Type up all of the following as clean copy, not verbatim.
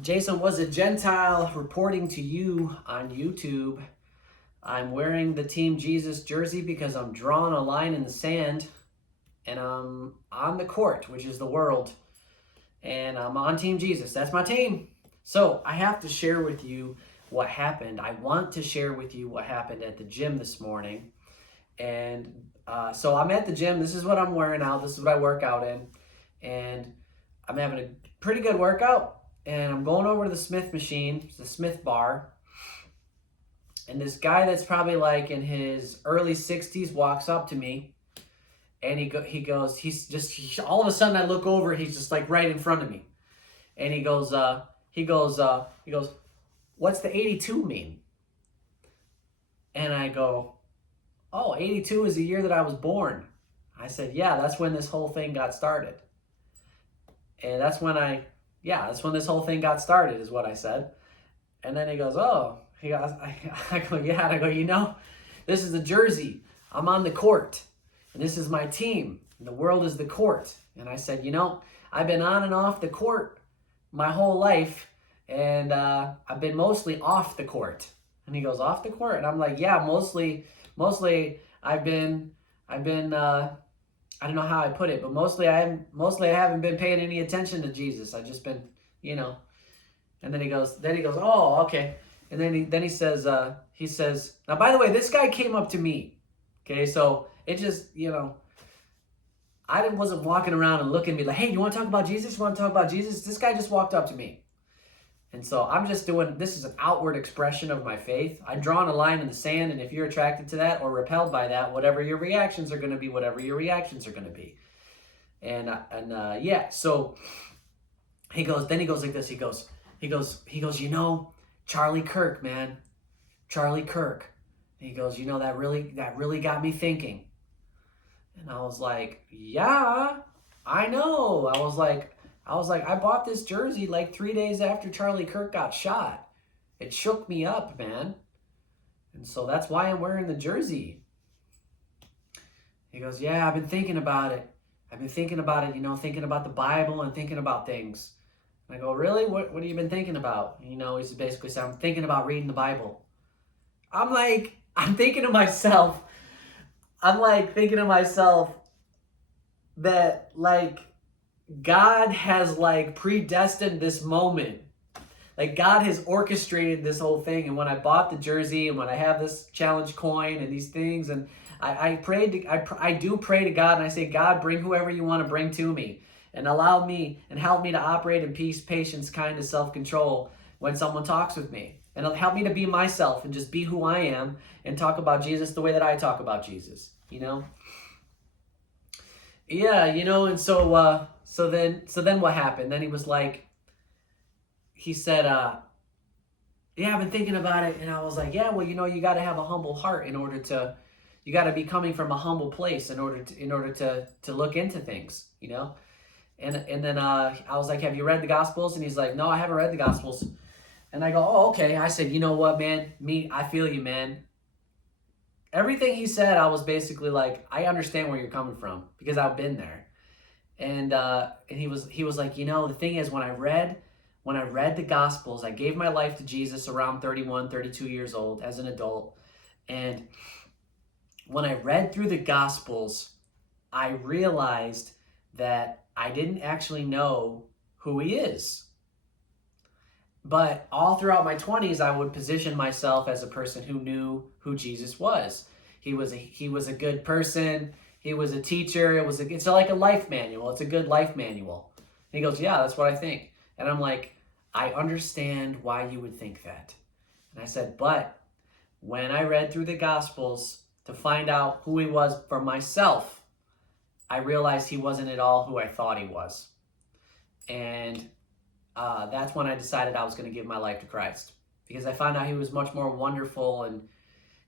Jason was a Gentile reporting to you on YouTube. I'm wearing the Team Jesus jersey because I'm drawing a line in the sand and I'm on the court, which is the world. And I'm on Team Jesus. That's my team. So I have to share with you what happened. I want to share with you what happened at the gym this morning. And so I'm at the gym. This is what I'm wearing out. This is what I work out in. And I'm having a pretty good workout. And I'm going over to the Smith machine, the Smith bar. And this guy that's probably like in his early 60s walks up to me. And he goes, all of a sudden I look over, he's just like right in front of me. And he goes, what's the 82 mean? And I go, oh, 82 is the year that I was born. I said, yeah, that's when this whole thing got started. And that's when this whole thing got started, is what I said. And then he goes, oh, I go, yeah. And I go, this is a jersey. I'm on the court. And this is my team. And the world is the court. And I said, I've been on and off the court my whole life. And I've been mostly off the court. And he goes, off the court? And I'm like, yeah, mostly I've been I don't know how I put it, but mostly I haven't been paying any attention to Jesus. I've just been, And then he goes, oh, okay. And then he says, now by the way, this guy came up to me. Okay, so it just, I wasn't walking around and looking at me like, hey, you want to talk about Jesus? You want to talk about Jesus? This guy just walked up to me. And so I'm just this is an outward expression of my faith. I'm drawing a line in the sand, and if you're attracted to that or repelled by that, whatever your reactions are going to be, yeah, so he goes like this, he goes, Charlie Kirk, man, Charlie Kirk. And he goes, that really got me thinking. And I was like, yeah, I know. I was like, I bought this jersey like 3 days after Charlie Kirk got shot. It shook me up, man. And so that's why I'm wearing the jersey. He goes, yeah, I've been thinking about it. Thinking about the Bible and thinking about things. And I go, really? What have you been thinking about? He's basically saying, I'm thinking about reading the Bible. I'm thinking to myself that, like, God has, like, predestined this moment. Like, God has orchestrated this whole thing. And when I bought the jersey and when I have this challenge coin and these things, and I do pray to God, and I say, God, bring whoever you want to bring to me, and allow me and help me to operate in peace, patience, kindness, self-control when someone talks with me. And it'll help me to be myself and just be who I am and talk about Jesus the way that I talk about Jesus, Yeah, and so then what happened? Then he was like, he said, yeah, I've been thinking about it. And I was like, yeah, well, you got to have a humble heart you got to be coming from a humble place in order to look into things, And then I was like, have you read the Gospels? And he's like, no, I haven't read the Gospels. And I go, oh, okay. I said, you know what, man? I feel you, man. Everything he said, I was basically like, I understand where you're coming from because I've been there. And he was like, the thing is, when I read the Gospels, I gave my life to Jesus around 31, 32 years old as an adult. And when I read through the Gospels, I realized that I didn't actually know who he is. But all throughout my 20s, I would position myself as a person who knew who Jesus was. He was a good person. He was a teacher. It's like a life manual. It's a good life manual. And he goes, yeah, that's what I think. And I'm like, I understand why you would think that. And I said, but when I read through the Gospels to find out who he was for myself, I realized he wasn't at all who I thought he was. And that's when I decided I was going to give my life to Christ, because I found out he was much more wonderful and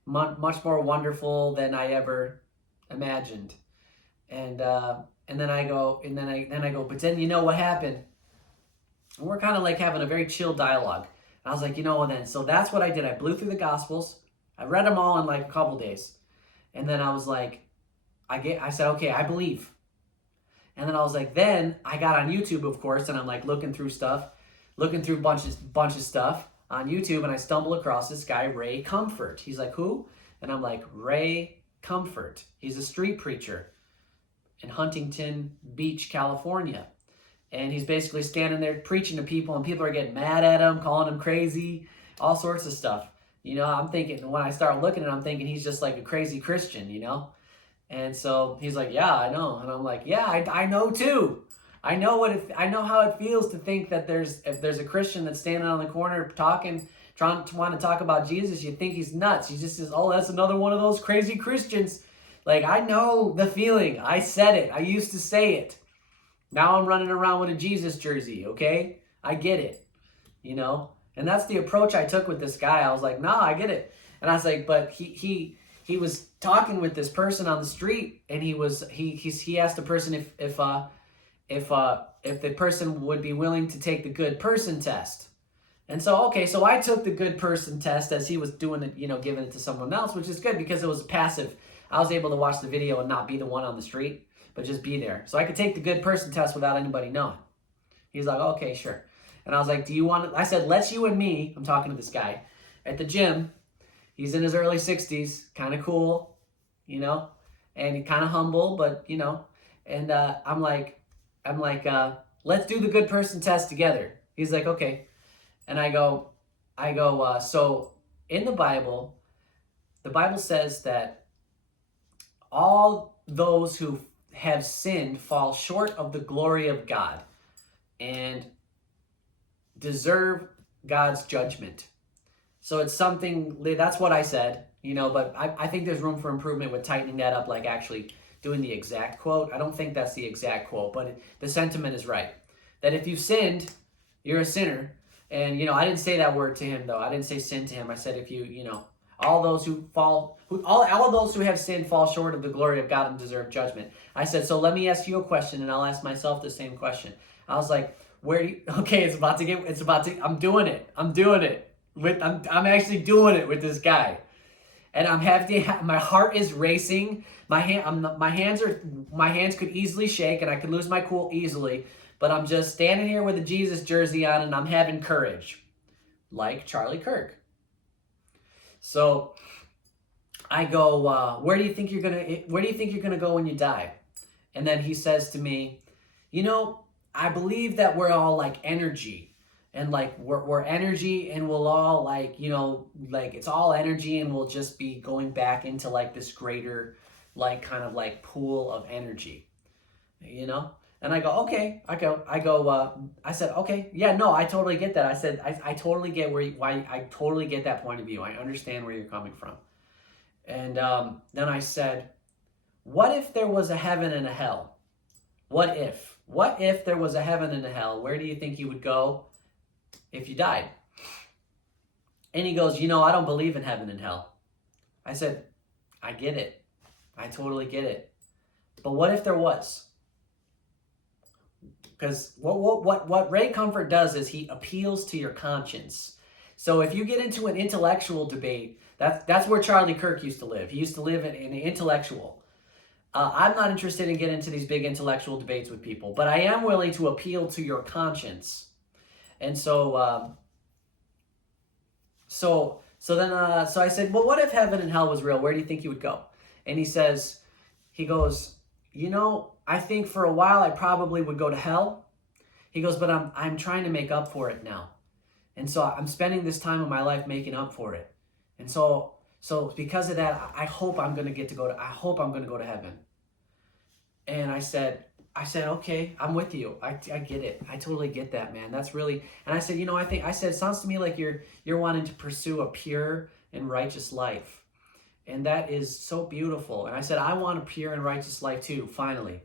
much more wonderful than I ever imagined. And then I go, but then what happened? And we're kind of like having a very chill dialogue. And I was like, then, so that's what I did. I blew through the Gospels. I read them all in like a couple days. And then I was like, I said, okay, I believe. And then I was like, then I got on YouTube, of course, and I'm like looking through stuff. looking through bunch of stuff on YouTube, and I stumble across this guy, Ray Comfort. He's like, who? And I'm like, Ray Comfort. He's a street preacher in Huntington Beach, California. And he's basically standing there preaching to people, and people are getting mad at him, calling him crazy, all sorts of stuff. You know, I'm thinking, when I start looking at him, I'm thinking he's just like a crazy Christian, you know? And so he's like, yeah, I know. And I'm like, yeah, I know too. I know how it feels to think that if there's a Christian that's standing on the corner talking, trying to want to talk about Jesus, you think he's nuts. He just says, oh, that's another one of those crazy Christians. Like, I know the feeling. I said it. I used to say it. Now I'm running around with a Jesus jersey, okay? I get it, you know? And that's the approach I took with this guy. I was like, nah, I get it. And I was like, but he was talking with this person on the street, and he asked the person if the person would be willing to take the good person test. And so, okay, so I took the good person test as he was doing it, you know, giving it to someone else, which is good because it was passive. I was able to watch the video and not be the one on the street, but just be there. So I could take the good person test without anybody knowing. He's like, okay, sure. And I was like, do you want to, I said, let's you and me, I'm talking to this guy, at the gym. He's in his early 60s, kind of cool, you know, and kind of humble, but, you know, and I'm like, let's do the good person test together. He's like, okay. And I go, so in the Bible says that all those who have sinned fall short of the glory of God and deserve God's judgment. So it's something, that's what I said, you know, but I think there's room for improvement with tightening that up, like actually doing the exact quote. I don't think that's the exact quote, but the sentiment is right. That if you've sinned, you're a sinner. And, you know, I didn't say that word to him, though. I didn't say sin to him. I said, if you know, all those who have sinned fall short of the glory of God and deserve judgment. I said, so let me ask you a question, and I'll ask myself the same question. I was like, I'm doing it. I'm actually doing it with this guy. And I'm having my heart is racing. My hands could easily shake, and I could lose my cool easily. But I'm just standing here with a Jesus jersey on, and I'm having courage, like Charlie Kirk. So I go, where do you think you're gonna go when you die? And then he says to me, you know, I believe that we're all like energy, and like we're energy, and we'll all like, you know, like it's all energy, and we'll just be going back into like this greater, like kind of like pool of energy, you know. And I go, okay. I said, okay, yeah, no, I totally get that. I said, I totally get I totally get that point of view. I understand where you're coming from. And then I said, what if there was a heaven and a hell? What if there was a heaven and a hell? Where do you think you would go if you died? And he goes, you know, I don't believe in heaven and hell. I said, I get it. I totally get it. But what if there was? Because what Ray Comfort does is he appeals to your conscience. So if you get into an intellectual debate, that's where Charlie Kirk used to live. He used to live in an intellectual. I'm not interested in getting into these big intellectual debates with people, but I am willing to appeal to your conscience. And so I said, well, what if heaven and hell was real? Where do you think you would go? And he goes, you know, I think for a while I probably would go to hell. He goes, but I'm trying to make up for it now. And so I'm spending this time of my life making up for it. And so because of that, I hope I'm going to go to heaven. And I said, okay, I'm with you. I get it. I totally get that, man. That's really, and I said, you know, it sounds to me like you're wanting to pursue a pure and righteous life. And that is so beautiful. And I said, I want a pure and righteous life too, finally.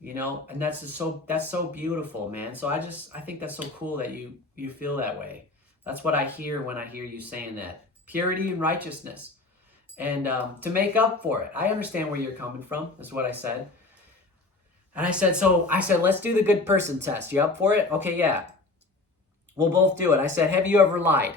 You know, and that's so beautiful, man. So I think that's so cool that you feel that way. That's what I hear when I hear you saying that. Purity and righteousness. And to make up for it. I understand where you're coming from, is what I said. And I said, let's do the good person test. You up for it? Okay, yeah. We'll both do it. I said, have you ever lied?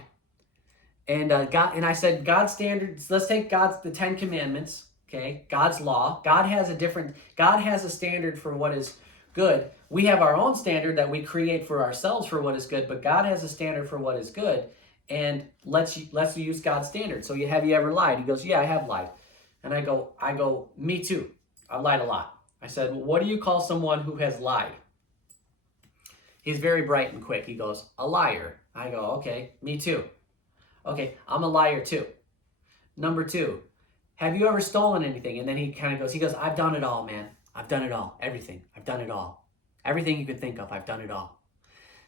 And I said, God's standards, let's take the 10 Commandments, okay? God's law. God has a standard for what is good. We have our own standard that we create for ourselves for what is good, but God has a standard for what is good, and let's use God's standard. So have you ever lied? He goes, yeah, I have lied. And I go, me too. I've lied a lot. I said, well, what do you call someone who has lied? He's very bright and quick. He goes, a liar. I go, okay, me too. Okay, I'm a liar too. Number 2, have you ever stolen anything? And then he kind of goes, I've done it all, man. I've done it all. Everything. I've done it all. Everything you could think of, I've done it all.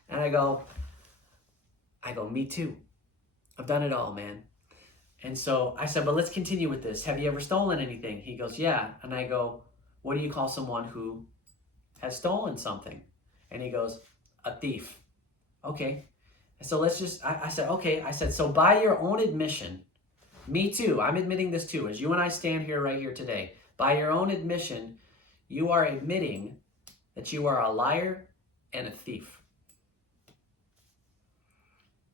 And I go, me too. I've done it all, man. And so I said, but let's continue with this. Have you ever stolen anything? He goes, yeah. And I go, what do you call someone who has stolen something? And he goes, a thief. Okay. And so I said, okay. I said, so by your own admission, me too, I'm admitting this too, as you and I stand here right here today, by your own admission, you are admitting that you are a liar and a thief.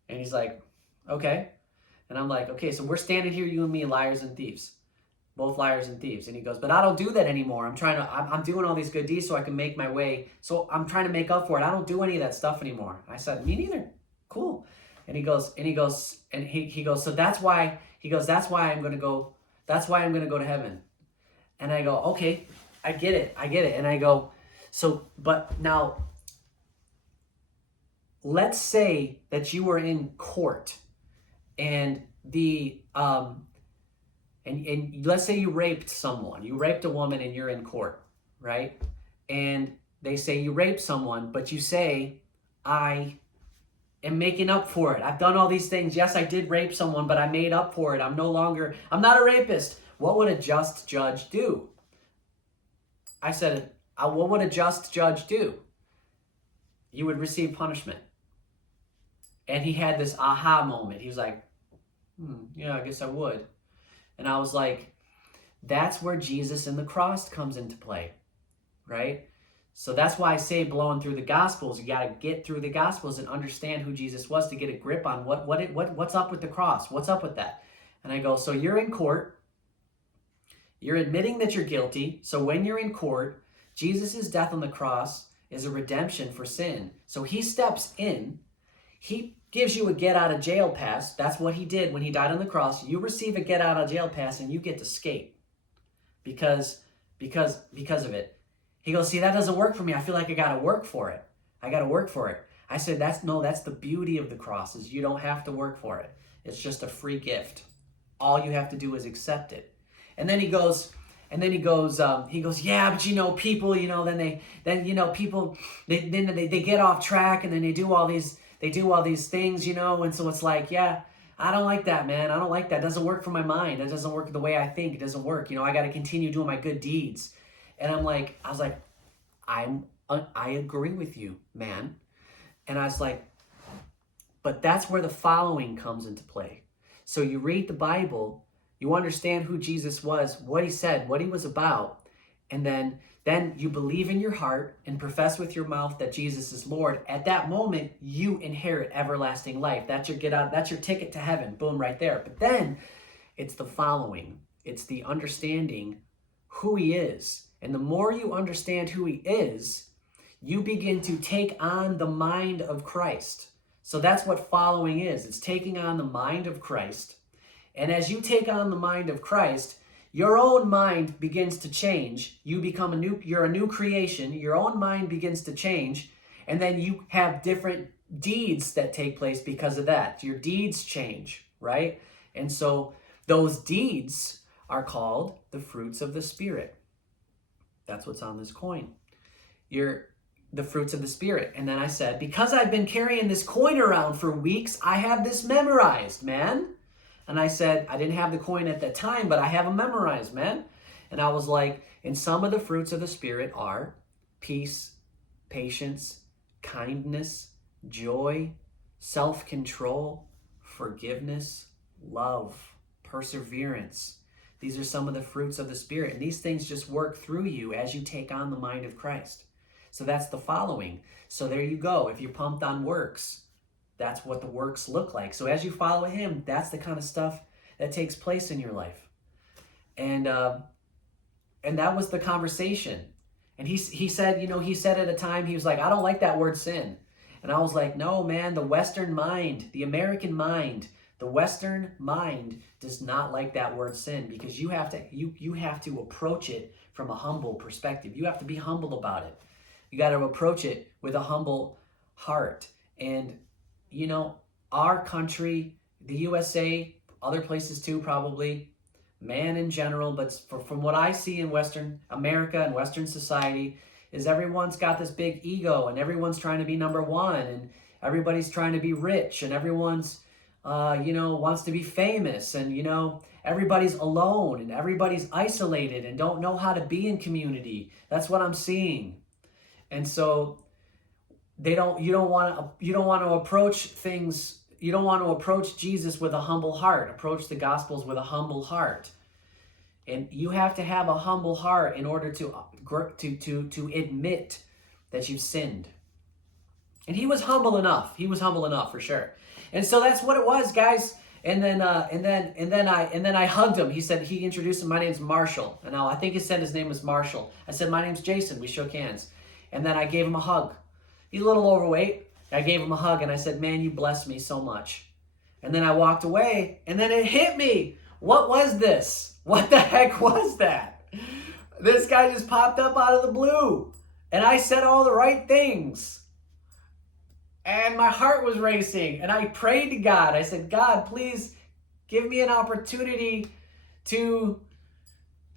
And he's like, okay. And I'm like, okay, so we're standing here, you and me, liars and thieves. Both liars and thieves. And he goes, but I don't do that anymore. I'm doing all these good deeds so I can make my way. So I'm trying to make up for it. I don't do any of that stuff anymore. I said, me neither. Cool. And he goes, so that's why I'm going to go to heaven. And I go, okay, I get it. And I go, so, but now, let's say that you were in court and and let's say you raped someone. You raped a woman and you're in court, right? And they say you raped someone, but you say, I am making up for it. I've done all these things. Yes, I did rape someone, but I made up for it. I'm not a rapist. What would a just judge do? I said, what would a just judge do? You would receive punishment. And he had this aha moment. He was like, yeah, I guess I would. And I was like, that's where Jesus and the cross comes into play, right? So that's why I say blowing through the Gospels. You got to get through the Gospels and understand who Jesus was to get a grip on what's up with the cross. What's up with that? And I go, so you're in court. You're admitting that you're guilty. So when you're in court, Jesus' death on the cross is a redemption for sin. So he steps in. He gives you a get out of jail pass. That's what he did when he died on the cross. You receive a get out of jail pass and you get to skate because of it. He goes, see, that doesn't work for me. I feel like I got to work for it. I said, that's the beauty of the cross is you don't have to work for it. It's just a free gift. All you have to do is accept it. And then he goes, yeah, but people, people, they get off track and then they do all these things, and so it's like, yeah, I don't like that, man. I don't like that. It doesn't work for my mind. It doesn't work the way I think. It doesn't work. I got to continue doing my good deeds. And I was like, I agree with you, man. And I was like, but that's where the following comes into play. So you read the Bible, you understand who Jesus was, what he said, what he was about, and then you believe in your heart and profess with your mouth that Jesus is Lord. At that moment, you inherit everlasting life. That's your ticket to heaven. Boom, right there. But then it's the following. It's the understanding who he is. And the more you understand who he is, you begin to take on the mind of Christ. So that's what following is. It's taking on the mind of Christ. And as you take on the mind of Christ, your own mind begins to change. You're a new creation. Your own mind begins to change. And then you have different deeds that take place because of that. Your deeds change, right? And so those deeds are called the fruits of the Spirit. That's what's on this coin. The fruits of the Spirit. And then I said, because I've been carrying this coin around for weeks, I have this memorized, man. And I said, I didn't have the coin at that time, but I have them memorized, man. And I was like, and some of the fruits of the Spirit are peace, patience, kindness, joy, self-control, forgiveness, love, perseverance. These are some of the fruits of the Spirit. And these things just work through you as you take on the mind of Christ. So that's the following. So there you go. If you're pumped on works, that's what the works look like. So as you follow him, that's the kind of stuff that takes place in your life. And that was the conversation. And he said, he said at a time, he was like, I don't like that word sin. And I was like, no, man, the Western mind, the American mind, the Western mind does not like that word sin, because you have to approach it from a humble perspective. You have to be humble about it. You got to approach it with a humble heart. And, our country, the USA, other places too, probably, man in general, but from what I see in Western America and Western society, is everyone's got this big ego, and everyone's trying to be number one, and everybody's trying to be rich, and everyone's, wants to be famous, and, everybody's alone, and everybody's isolated, and don't know how to be in community. That's what I'm seeing. And so you don't want to approach things. You don't want to approach Jesus with a humble heart. Approach the Gospels with a humble heart. And you have to have a humble heart in order to admit that you've sinned. And he was humble enough. He was humble enough for sure. And so that's what it was, guys. And then I hugged him. He introduced him. My name's Marshall. And now I think he said his name was Marshall. I said, my name's Jason. We shook hands. And then I gave him a hug. He's a little overweight. I gave him a hug and I said, man, you blessed me so much. And then I walked away, and then it hit me. What was this? What the heck was that? This guy just popped up out of the blue, and I said all the right things. And my heart was racing, and I prayed to God. I said, God, please give me an opportunity to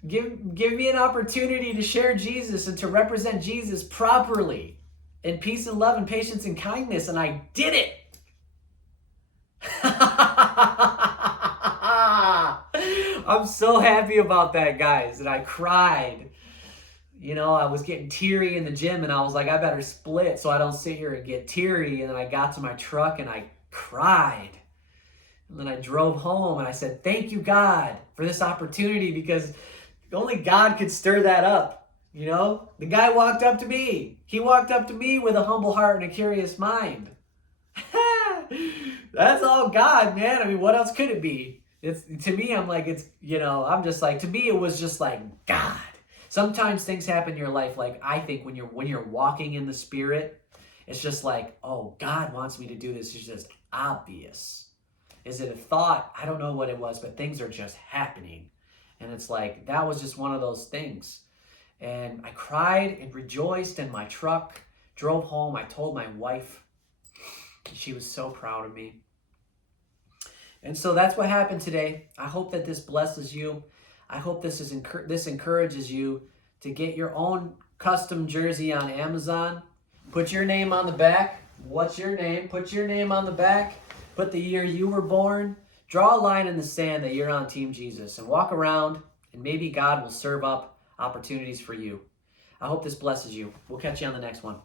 give me an opportunity to share Jesus and to represent Jesus properly in peace and love and patience and kindness. And I did it. I'm so happy about that, guys. And I cried. I was getting teary in the gym, and I was like, I better split so I don't sit here and get teary. And then I got to my truck and I cried. And then I drove home and I said, thank you, God, for this opportunity, because only God could stir that up. The guy walked up to me. He walked up to me with a humble heart and a curious mind. That's all God, man. I mean, what else could it be? To me, I'm like, to me, it was just like God. Sometimes things happen in your life, like I think when you're walking in the Spirit, it's just like, oh, God wants me to do this. It's just obvious. Is it a thought? I don't know what it was, but things are just happening. And it's like, that was just one of those things. And I cried and rejoiced in my truck, drove home. I told my wife, and she was so proud of me. And so that's what happened today. I hope that this blesses you. I hope this encourages you to get your own custom jersey on Amazon. Put your name on the back. What's your name? Put your name on the back. Put the year you were born. Draw a line in the sand that you're on Team Jesus, and walk around, and maybe God will serve up opportunities for you. I hope this blesses you. We'll catch you on the next one.